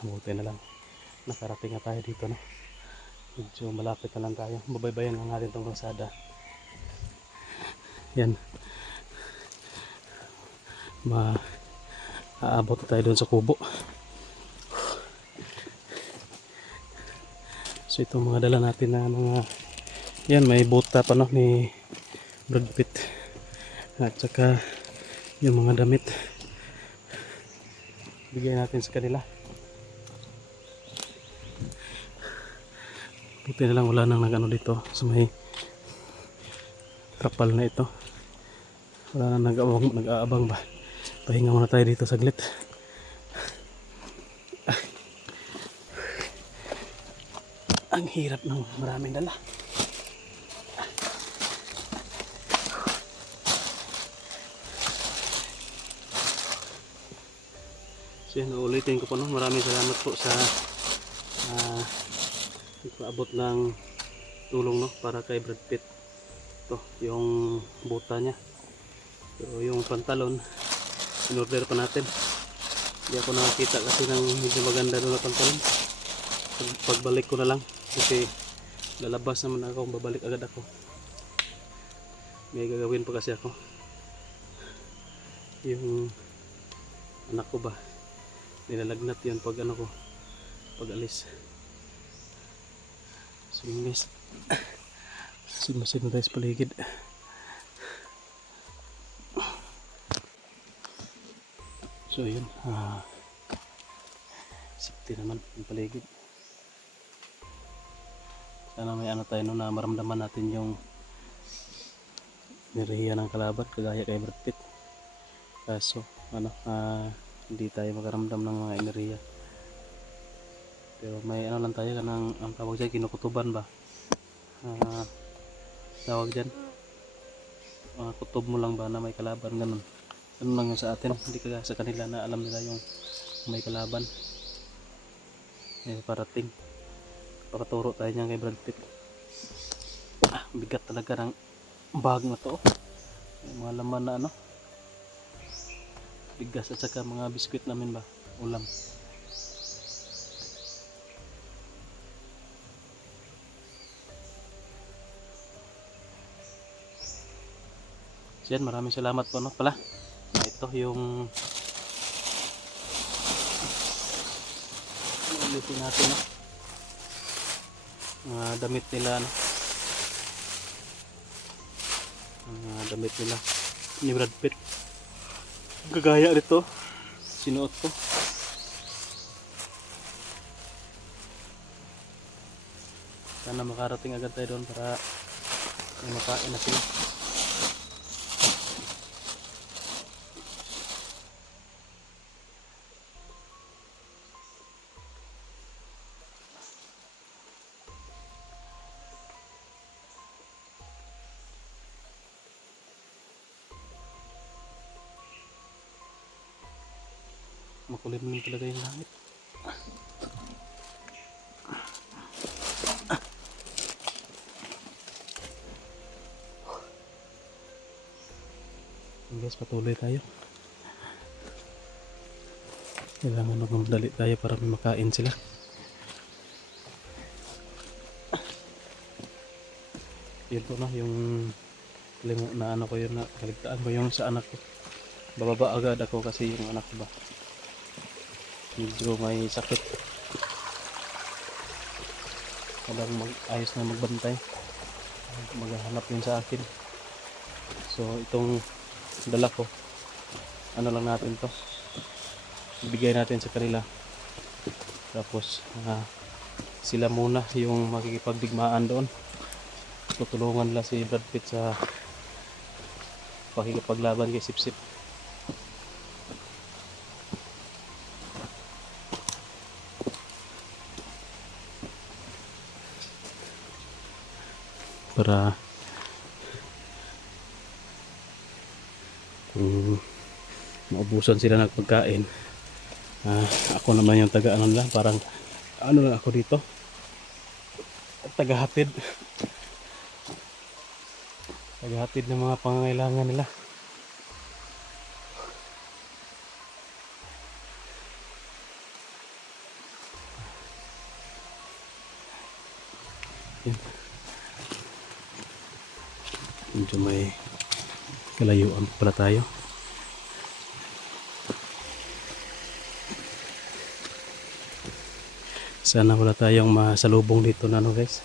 Buti na lang nakarating na tayo dito, no? Medyo malapit na lang tayo. Babaybayan lang natin tong kalsada. Yan. Aabot na tayo doon sa kubo. So itong mga dala natin na mga, yan, may bota pa, no, ni Brad Pitt. At saka yung mga damit, bigyan natin sa kanila. Buti na lang wala nang nag-ano dito sa may trapal na ito. Wala nang nag-aabang ba. Pahinga muna tayo dito saglit. Ang hirap ng maraming dala. So yan, ulitin ko po, no? Maraming salamat po sa nagpaabot ng tulong, no, para kay Brad Pitt. Ito yung buta niya. Pero yung pantalon, in-order pa natin. Hindi ako nakakita kasi ng medyo maganda doon na pantalon. Pagbalik ko na lang kasi lalabas naman ako, babalik agad ako. May gagawin pa kasi ako. Yung anak ko ba, nilalagnat yun pag ano ko, pag alis. So yun guys, masin tayo sa paligid. So yun, safety naman yung paligid. Sana may ano tayo, no, na maramdaman natin yung enerhiya ng kalaban kagaya kay Brad Pitt. Kaso ano, hindi tayo makaramdam ng mga enerhiya. Pero may ano lang tayo, kanang ang tawag dyan, kinukutuban ba, tawag dyan, kutob mo lang ba na may kalaban, ganun. Ganun lang yung sa atin, hindi kaya sa kanila na alam nila yung may kalaban. Parating pakaturo tayo niyan kay Brad Pitt. Bigat talaga ng bag na to. May mga laman na ano, bigas at saka mga biskwit namin ba, ulam. So yan, maraming salamat po, no, pala. Ito yung ulitin natin, no, mga damit nila, no, mga damit nila ni Brad Pitt. Gagaya nito sinuot ko. Sana makarating agad tayo doon para may makain na sila. Makulimlim talaga yung langit. Guys, patuloy tayo. Kailangan magmadali tayo para may makain sila. Yun po na yung na ano ko, yun na kaligtaan ko yung sa anak ko. Bababa agad ako kasi yung anak ko ba medyo may sakit. Walang ayos na magbantay, maghahanap yun sa akin. So itong dala ko, ano lang natin to, ibigay natin sa kanila. Tapos sila muna yung makikipagdigmaan doon. Tutulungan nila si Brad Pitt sa pakikipaglaban kay Sipsip. Para kung maubusan sila ng pagkain, ako naman yung taga ano lang, parang ano lang ako dito, tagahatid ng mga pangangailangan nila. Yan. Medyo may kalayuan pala tayo. Sana wala tayong masalubong dito na no guys.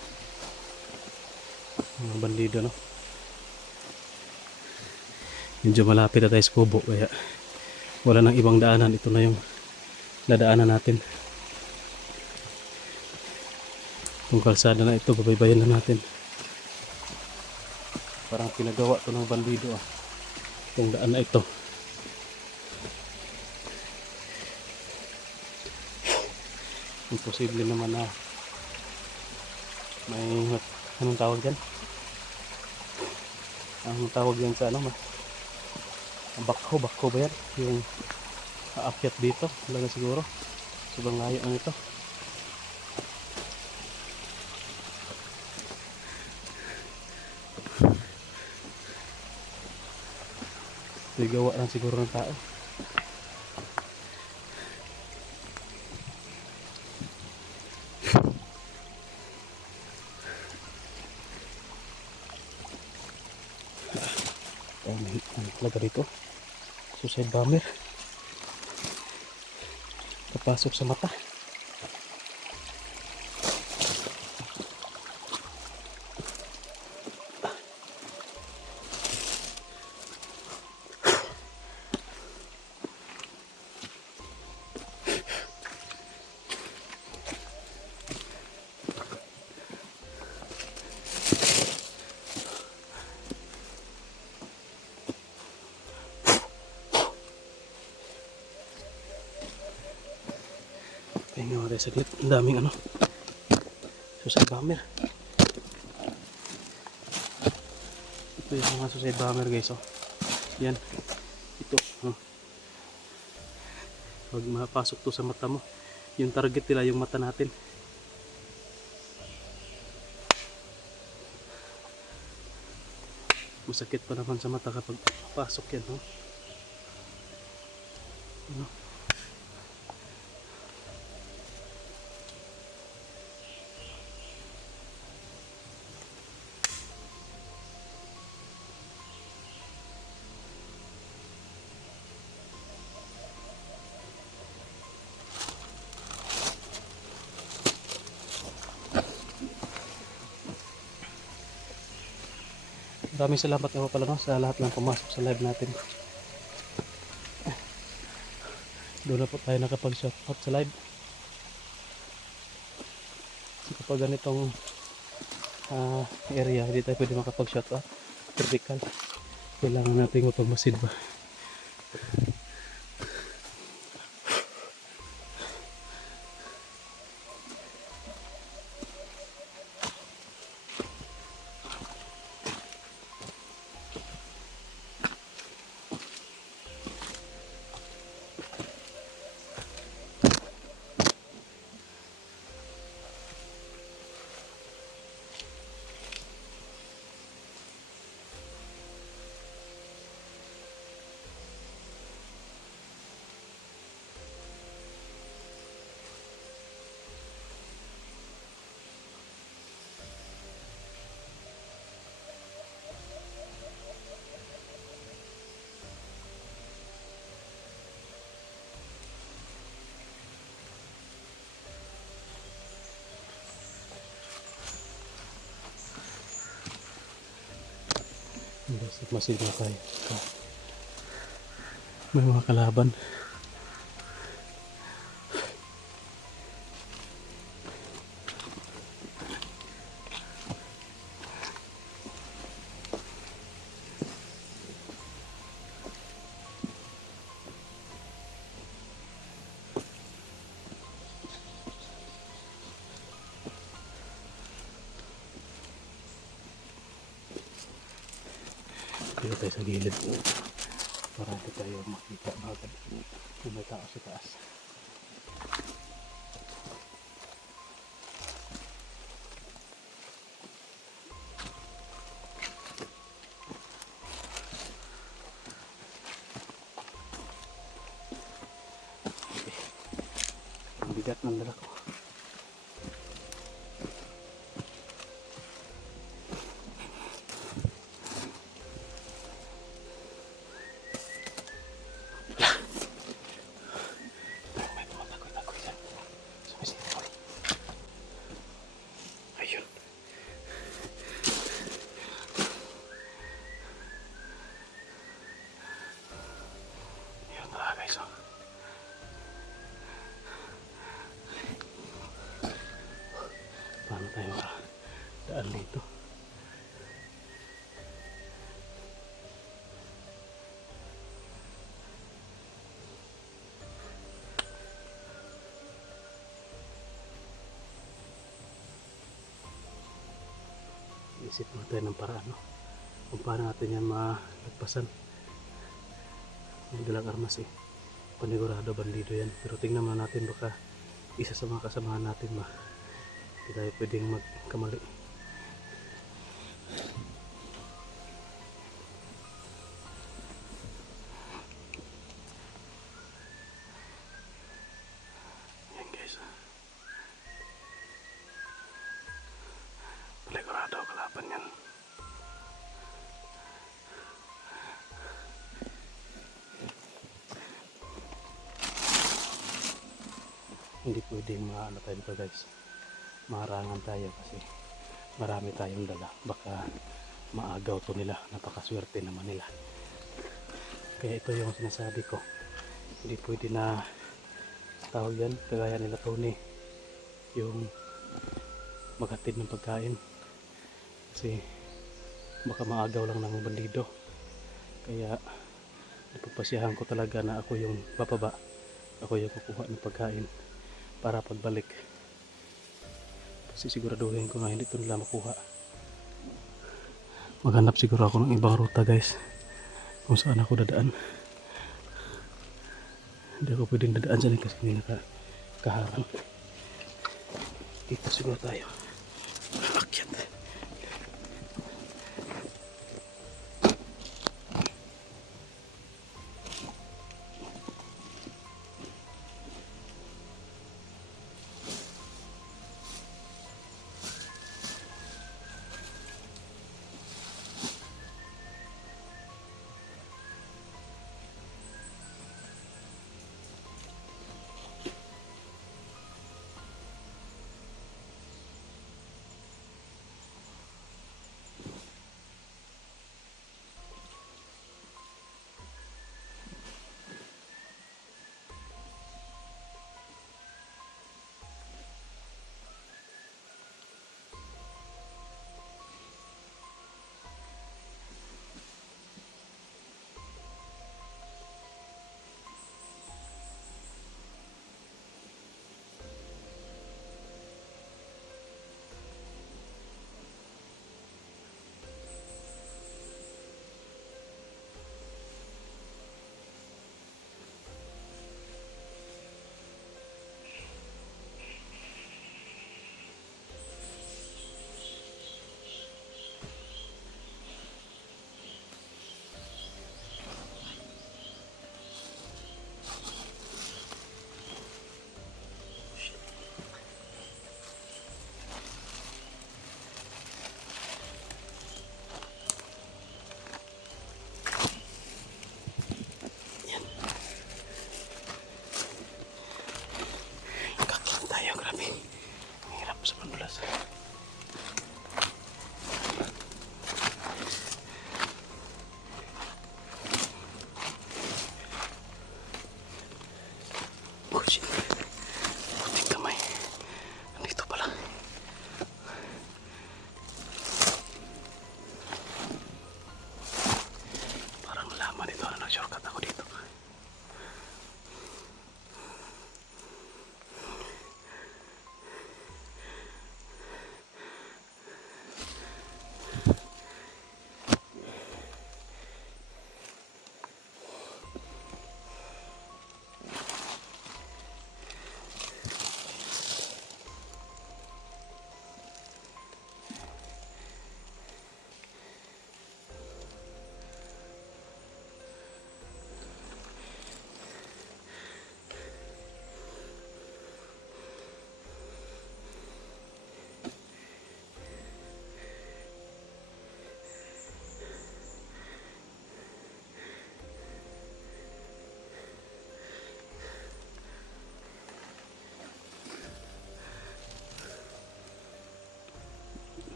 Mga bandido no. Medyo malapit na tayo sa kubo kaya wala nang ibang daanan. Ito na yung dadaanan natin. Itong kalsada na ito, babaybayan na natin. Parang pinagawa to ng bandido ah. Itong daan na ito. Imposible naman na may anong tawag dyan? Anong tawag yan sa ano? Bakho ba yan? Yung aakyat dito. Wala na siguro. Sobrang layo ang ito. Ito'y gawa lang siguro ng tao. Ano talaga dito? Suicide bomber. Kapasok sa mata. Pahinga mo tayo saglit. Ang daming ano. Suicide bomber. Ito yung mga suicide bomber guys. Oh. Yan. Ito. Oh. Pag mapasok to sa mata mo, yung target nila yung mata natin. Masakit pa naman sa mata kapag pasok yan. Oh. Ano? Maraming salamat nga pala no, sa lahat ng pumasok sa live natin. Doon na po tayo nakapag-shoutout sa live. Kasi kapag ganitong area, hindi tayo pwede makapag-shoutout. Vertical. Kailangan natin mapagmasid ba. Basta masid na tayo. May mga kalaban. Dito tayo sa gilid para hindi tayo makita agad kung may tao sa taas. Ang bigat ng dala ko. guys. Oh. Paano tayo daan dito? Isip mo tayo ng paraan, no? Kung paano natin yan malagpasan. Yung dalang armas eh. Panigurado, bandido yan. Pero tingnan mo natin, baka isa sa mga kasamahan natin ba. Hindi tayo pwedeng magkamali. Yan guys. Panigurado, kalaban yan. Hindi pwedeng maano tayo dito guys, maharangan tayo kasi marami tayong dala, baka maagaw to nila, napakaswerte naman nila. Kaya ito yung sinasabi ko, hindi pwede na tawag yan, kagaya nila Tony, yung maghatid ng pagkain kasi baka maagaw lang ng bandido. Kaya napagpasyahan ko talaga na ako yung bababa, ako yung kukuha ng pagkain para pagbalik kasi siguraduhin ko na hindi ito nila makuha. Maghanap siguro ako ng ibang ruta guys kung saan ako dadaan. Hindi ako pwedeng dadaan dyan kasi hindi nakaharang. Dito siguro tayo akyat.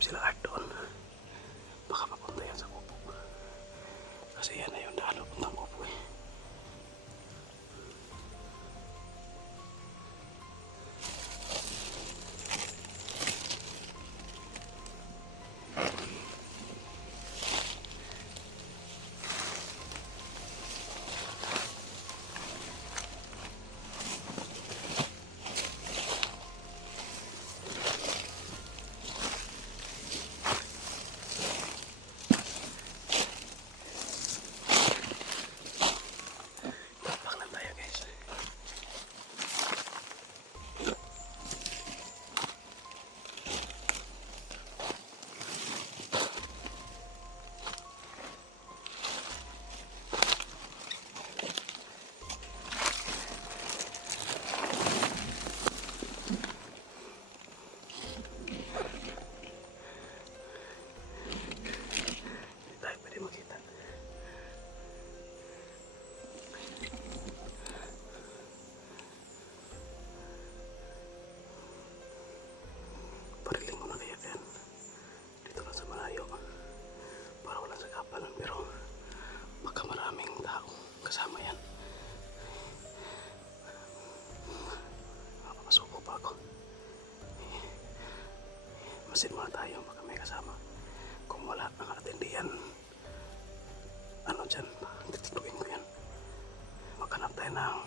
nag-drive sila Art doon. Baka papunta yan sa kubo. Kasi yan na yung daan papuntang kubo eh. Tapak lang tayo guys. Hindi tayo pwede makita. Pariling mo na kaya yan. Dito lang sa malayo. Para walang sagapanan pero baka maraming tao kasama yan. Mapapasuko pa ako. Masin muna tayo baka may kasama. Kung wala ang atendihan, ano dyan, titikluin ko yan. Maghanap tayo ng